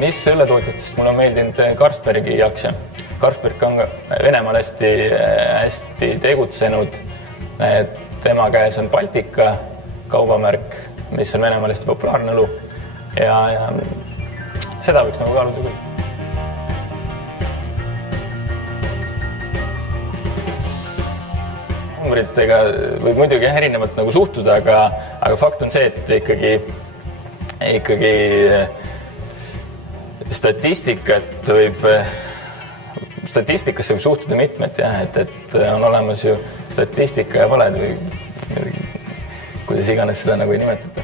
mis õlletootjatest mulle on meeldinud Carlsbergi aktsia. Carlsberg on Venemaal hästi tegutsenud. Tema käes on Baltika kaubamärk, mis on Venemaal hästi populaarne õlu. Ja seda võiks nagu kaaluda küll. Numbritega võib muidugi erinevalt nagu suhtuda, aga fakt on see, et ikkagi statistikasse võib suhtuda mitmed, et on olemas ju statistika ja valed või kuidas iganes seda nagu ei nimetata.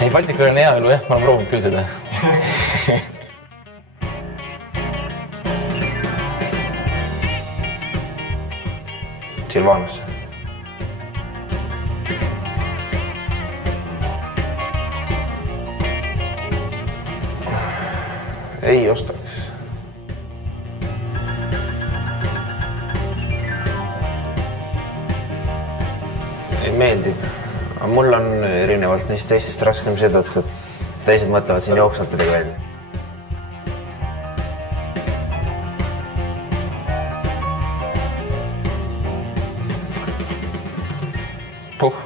Ei, Baltika on hea õlu, jah, ma olen proovinud küll seda. Silvanus. Ei ostaks. Ei meeldib. Aga mul on erinevalt neist teistest raskem seetõttu, et teised mõtlevad siin jooksvalt midagi välja. Puh.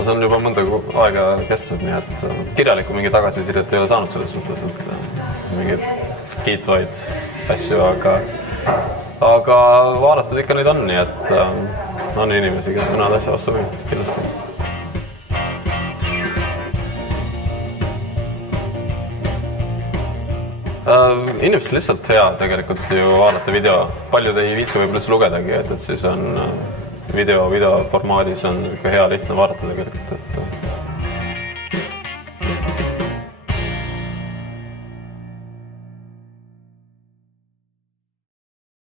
No see on juba mõnda aega kestnud, nii et kirjalikku mingi tagasisidet ei ole saanud selles mõttes, et mingid kiitvaid asju, aga vaadatud ikka neid on, nii et on inimesi, kes tunnevad asja vastu või kindlasti. Inimestel lihtsalt hea tegelikult ju vaadata video. Paljud ei viitsi võib-olla lugedagi, et siis on video formaadis on ikka hea lihtne vaadata tegelikult, et